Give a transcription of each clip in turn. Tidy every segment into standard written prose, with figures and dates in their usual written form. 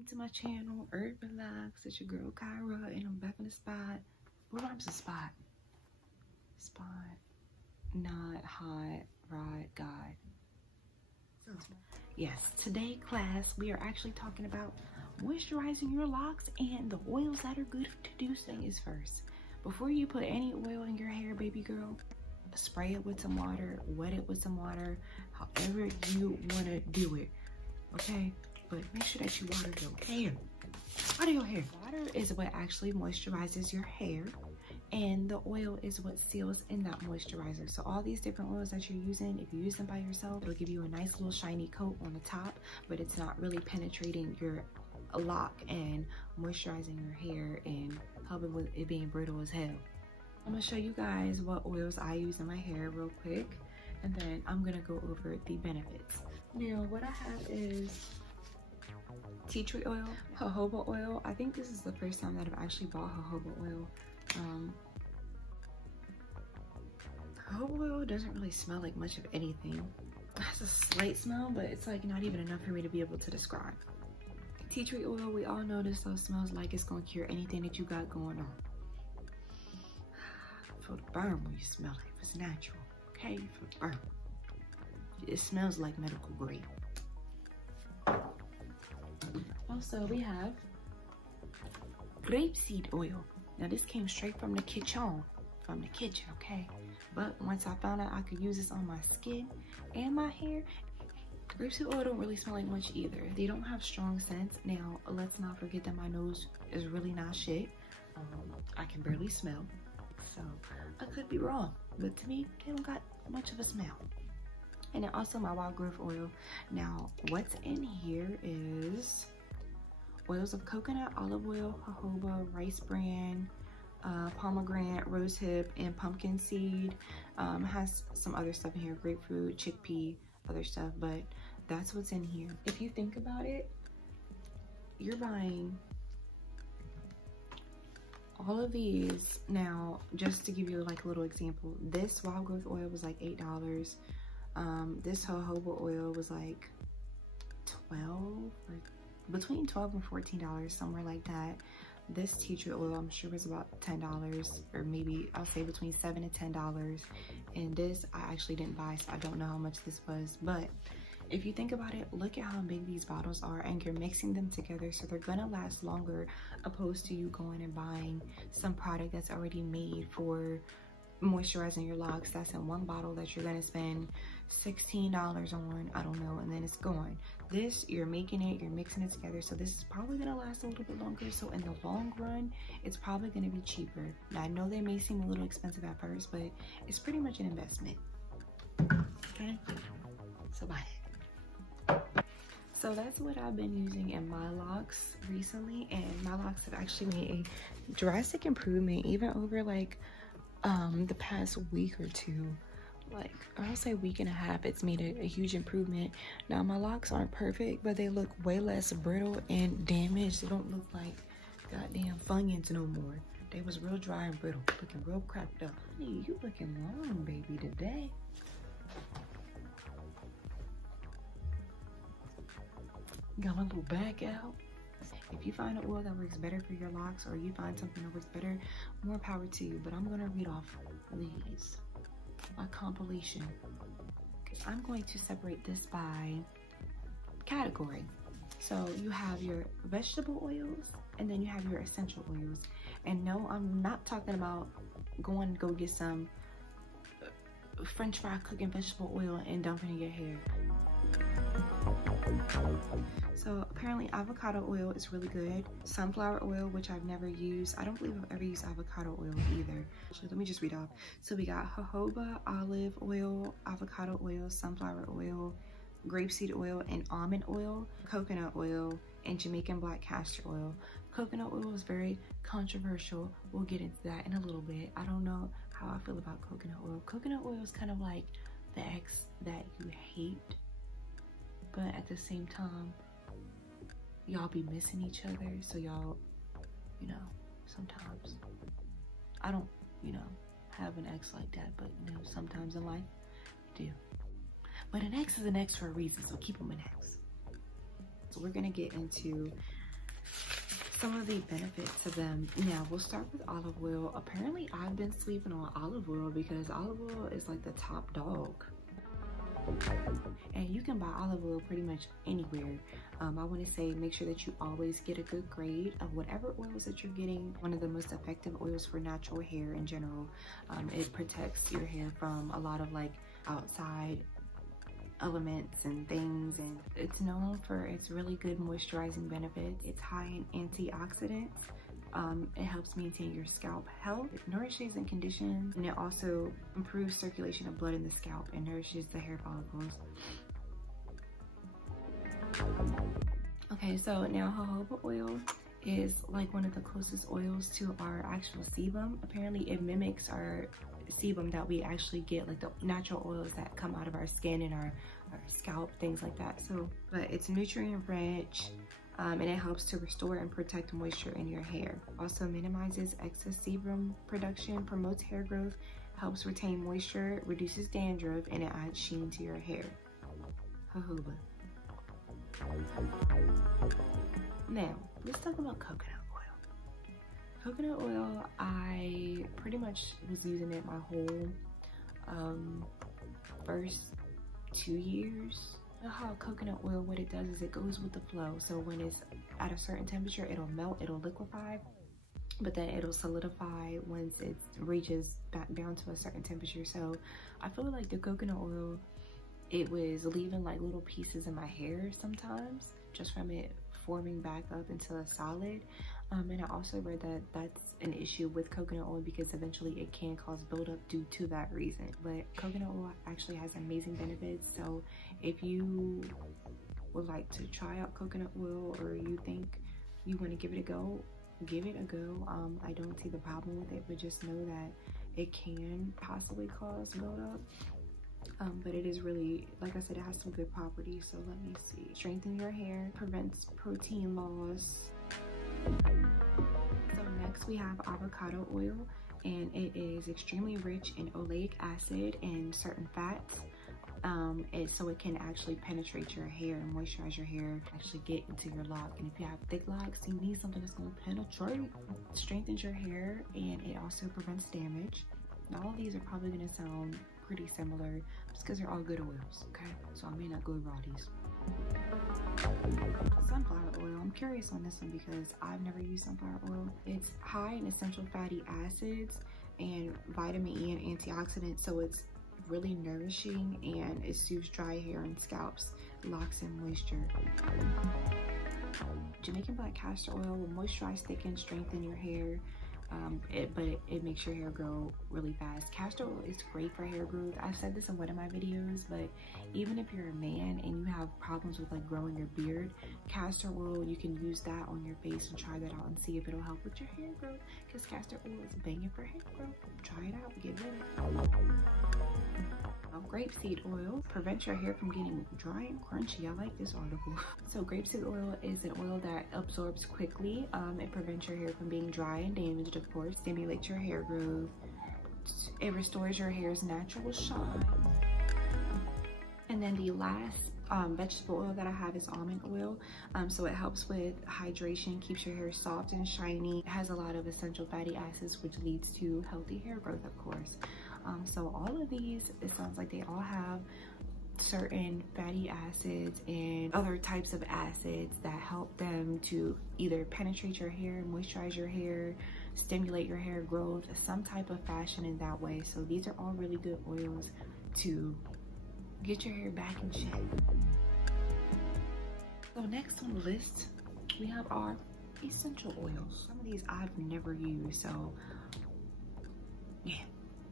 welcome to my channel, herbn.locs. It's your girl Kyra, and I'm back in the spot. What rhymes with spot? Spot, not hot, rod, guide. Yes, today class, we are actually talking about moisturizing your locks and the oils that are good to do. Thing is first, before you put any oil in your hair, baby girl, spray it with some water, wet it with some water, however you want to do it, okay? But make sure that you water your hair. Water your hair. Water is what actually moisturizes your hair, and the oil is what seals in that moisturizer. So all these different oils that you're using, if you use them by yourself, it'll give you a nice little shiny coat on the top, but it's not really penetrating your lock and moisturizing your hair and helping with it being brittle as hell. I'm gonna show you guys what oils I use in my hair real quick, and then I'm gonna go over the benefits. Now, what I have is tea tree oil, jojoba oil. I think this is the first time that I've actually bought jojoba oil. Jojoba oil doesn't really smell like much of anything. It has a slight smell, but it's like not even enough for me to be able to describe. Tea tree oil, we all know this stuff smells like it's gonna cure anything that you got going on. Feel the burn when you smell it, if it's natural, okay? You feel the burn. It smells like medical grade. Also, we have grapeseed oil. Now, this came straight from the kitchen, okay? But once I found out I could use this on my skin and my hair, grapeseed oil don't really smell like much either. They don't have strong scents. Now, let's not forget that my nose is really not shit. I can barely smell, so I could be wrong. But to me, they don't got much of a smell. And then also my wild growth oil. Now, what's in here is oils of coconut, olive oil, jojoba, rice bran, pomegranate, rosehip, and pumpkin seed. Has some other stuff in here, grapefruit, chickpea, other stuff, but that's what's in here. If you think about it, you're buying all of these. Now, just to give you like a little example, this wild growth oil was like $8. This jojoba oil was like 12 or between $12 and $14, somewhere like that. This tea tree oil, I'm sure, was about $10, or maybe I'll say between $7 and $10. And this I actually didn't buy, so I don't know how much this was. But if you think about it, look at how big these bottles are, and you're mixing them together, so they're gonna last longer, opposed to you going and buying some product that's already made for moisturizing your locks. That's in one bottle that you're gonna spend $16 on, I don't know, and then it's gone. This, you're making it, you're mixing it together, so this is probably gonna last a little bit longer. So in the long run, it's probably gonna be cheaper. Now, I know they may seem a little expensive at first, but it's pretty much an investment. Okay, so buy it. So that's what I've been using in my locks recently, and my locks have actually made a drastic improvement even over like the past week or two. Like, I'll say week and a half, it's made a huge improvement. Now, my locks aren't perfect, but they look way less brittle and damaged. They don't look like goddamn Funyuns no more. They was real dry and brittle, looking real cracked up. Honey, you looking long, baby, today. Got my little back out. If you find an oil that works better for your locks, or you find something that works better, more power to you. But I'm gonna read off these, my compilation. I'm going to separate this by category. So you have your vegetable oils, and then you have your essential oils. And no, I'm not talking about go get some French fry cooking vegetable oil and dumping in your hair. So apparently avocado oil is really good. Sunflower oil, which I've never used. I don't believe I've ever used avocado oil either. Actually, let me just read off. So we got jojoba, olive oil, avocado oil, sunflower oil, grapeseed oil, and almond oil, coconut oil, and Jamaican black castor oil. Coconut oil is very controversial. We'll get into that in a little bit. I don't know how I feel about coconut oil. Coconut oil is kind of like the ex that you hate, but at the same time, y'all be missing each other. So y'all, you know, sometimes, I don't, you know, have an ex like that, but you know, sometimes in life, you do. But an ex is an ex for a reason, so keep them an ex. So we're gonna get into some of the benefits of them. Now we'll start with olive oil. Apparently I've been sleeping on olive oil because olive oil is like the top dog. And you can buy olive oil pretty much anywhere. I want to say make sure that you always get a good grade of whatever oils that you're getting. One of the most effective oils for natural hair in general. It protects your hair from a lot of like outside elements and things, and it's known for its really good moisturizing benefits. It's high in antioxidants. It helps maintain your scalp health. It nourishes and conditions, and it also improves circulation of blood in the scalp and nourishes the hair follicles. Okay, so now jojoba oil is like one of the closest oils to our actual sebum. Apparently it mimics our sebum that we actually get, like the natural oils that come out of our skin and our scalp, things like that. So, but it's nutrient rich, and it helps to restore and protect moisture in your hair. Also minimizes excess sebum production, promotes hair growth, helps retain moisture, reduces dandruff, and it adds sheen to your hair. Jojoba. Now, let's talk about coconut oil. Coconut oil, I pretty much was using it my whole first 2 years. You know how coconut oil, what it does is it goes with the flow. So when it's at a certain temperature, it'll melt, it'll liquefy, but then it'll solidify once it reaches back down to a certain temperature. So I feel like the coconut oil, it was leaving like little pieces in my hair sometimes, just from it forming back up into a solid. And I also read that that's an issue with coconut oil because eventually it can cause buildup due to that reason. But coconut oil actually has amazing benefits. So if you would like to try out coconut oil, or you think you want to give it a go, give it a go. I don't see the problem with it, but just know that it can possibly cause buildup. But it is really, like I said, it has some good properties. So let me see. Strengthen your hair, prevents protein loss. So next we have avocado oil, and it is extremely rich in oleic acid and certain fats. So it can actually penetrate your hair and moisturize your hair, actually get into your lock. And if you have thick locks, you need something that's going to penetrate. Strengthens your hair, and it also prevents damage. Now, all of these are probably going to sound pretty similar just because they're all good oils, okay? So I may not go over all these. Sunflower oil, I'm curious on this one because I've never used sunflower oil. It's high in essential fatty acids and vitamin E and antioxidants, so it's really nourishing, and it soothes dry hair and scalps, locks in moisture. Jamaican black castor oil will moisturize, thicken, strengthen your hair. But it makes your hair grow really fast. Castor oil is great for hair growth. I've said this in one of my videos, but even if you're a man and you have problems with like growing your beard, castor oil, you can use that on your face and try that out and see if it'll help with your hair growth, because castor oil is banging for hair growth. Try it out, get with it. Grapeseed oil prevents your hair from getting dry and crunchy. I like this article. So grapeseed oil is an oil that absorbs quickly. It prevents your hair from being dry and damaged, of course. Stimulates your hair growth. It restores your hair's natural shine. And then the last vegetable oil that I have is almond oil. So it helps with hydration, keeps your hair soft and shiny. It has a lot of essential fatty acids, which leads to healthy hair growth, of course. So all of these, it sounds like they all have certain fatty acids and other types of acids that help them to either penetrate your hair, moisturize your hair, stimulate your hair growth, some type of fashion in that way. So these are all really good oils to get your hair back in shape. So next on the list, we have our essential oils. Some of these I've never used, so yeah,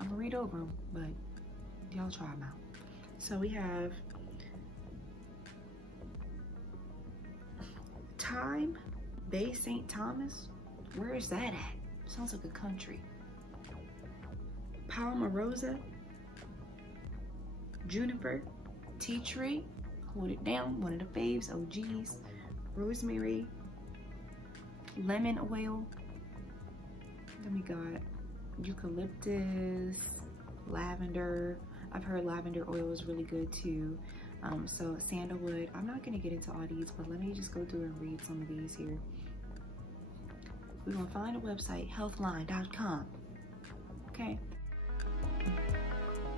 I'm gonna read over them, but y'all try them out. So we have Thyme, Bay St. Thomas. Where is that at? Sounds like a country. Palmarosa, Juniper, Tea Tree, Hold It Down, one of the faves, OGs, Rosemary, Lemon Oil. Then we got eucalyptus, lavender. I've heard lavender oil is really good too. So sandalwood. I'm not gonna get into all these, but let me just go through and read some of these here. We're gonna find a website, healthline.com. Okay.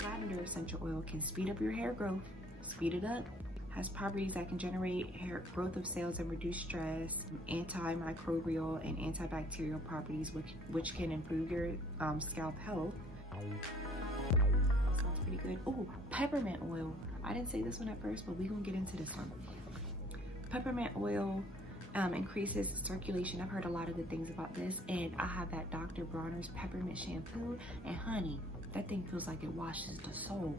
Lavender essential oil can speed up your hair growth, speed it up. Has properties that can generate hair growth of cells and reduce stress, antimicrobial and antibacterial properties which can improve your scalp health. Sounds pretty good. Oh, peppermint oil. I didn't say this one at first, but we're gonna get into this one. Peppermint oil increases circulation. I've heard a lot of good things about this, and I have that Dr. Bronner's peppermint shampoo, and honey, that thing feels like it washes the soul.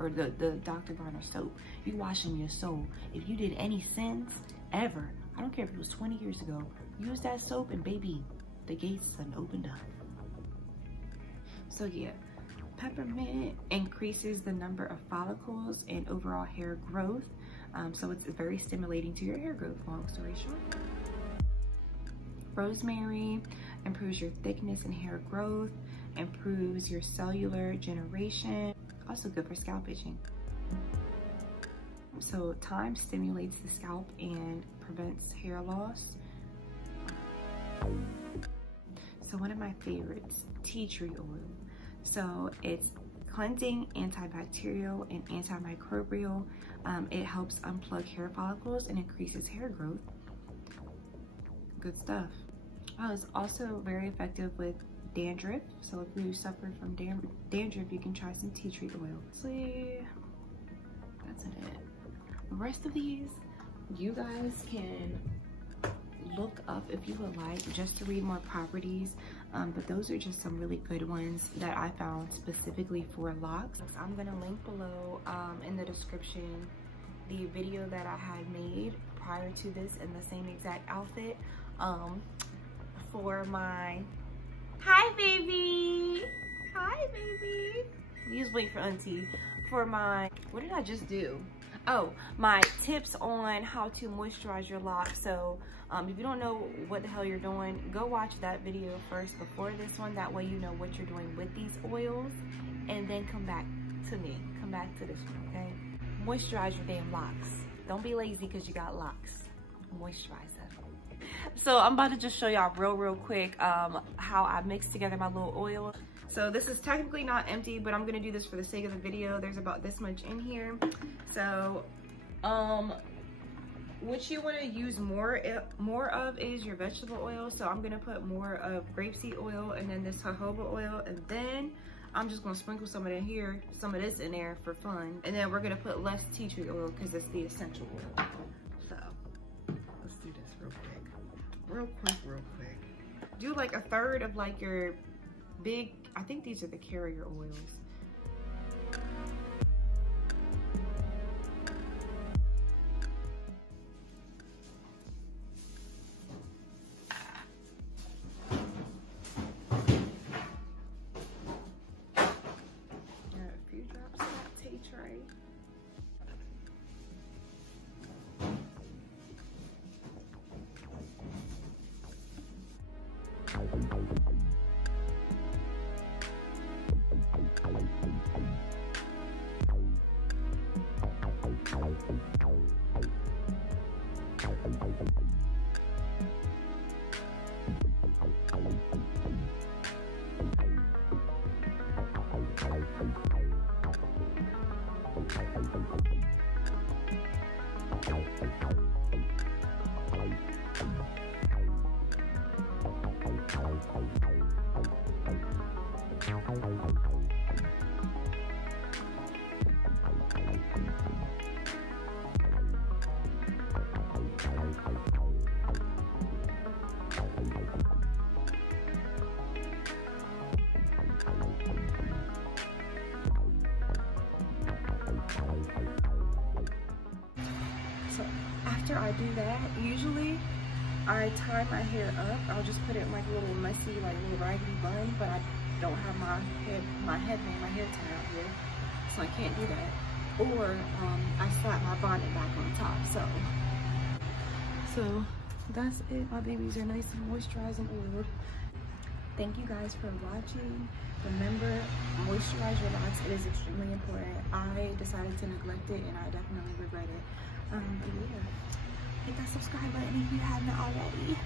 Or the Dr. Bronner soap. You washing your soul. If you did any sins ever, I don't care if it was 20 years ago, use that soap and baby, the gates done opened up. So yeah, peppermint increases the number of follicles and overall hair growth. So it's very stimulating to your hair growth, long story short. Rosemary improves your thickness and hair growth, improves your cellular generation. Also good for scalp itching. So thyme stimulates the scalp and prevents hair loss. So one of my favorites, tea tree oil. So it's cleansing, antibacterial, and antimicrobial. It helps unplug hair follicles and increases hair growth. Good stuff. Oh, it's also very effective with dandruff. So if you suffer from dandruff, you can try some tea tree oil. See, that's it. The rest of these, you guys can look up if you would like, just to read more properties. But those are just some really good ones that I found specifically for locks. I'm gonna link below in the description the video that I had made prior to this in the same exact outfit for my hi baby, hi baby. Use wait for auntie for my, what did I just do? Oh, my tips on how to moisturize your locks. So if you don't know what the hell you're doing, go watch that video first before this one. That way you know what you're doing with these oils, and then come back to me. Come back to this one, okay? Moisturize your damn locks. Don't be lazy because you got locks. Moisturize them. So I'm about to just show y'all real quick how I mix together my little oil. So this is technically not empty, but I'm gonna do this for the sake of the video. There's about this much in here. So what you want to use more of is your vegetable oil. So I'm gonna put more of grapeseed oil and then this jojoba oil, and then I'm just gonna sprinkle some of this in there for fun. And then we're gonna put less tea tree oil because it's the essential oil. So let's do this real quick. Do like a third of like your big, I think these are the carrier oils. A few drops of that tea tree. After I do that, usually I tie my hair up. I'll just put it in like a little messy, like a little raggedy bun, but I don't have my hair tie out here, so I can't do that. Or I slap my bonnet back on top. So that's it. My babies are nice and moisturized and oiled. Thank you guys for watching. Remember, moisturize your locks. It is extremely important. I decided to neglect it and I definitely regret it. But yeah, hit that subscribe button if you haven't already.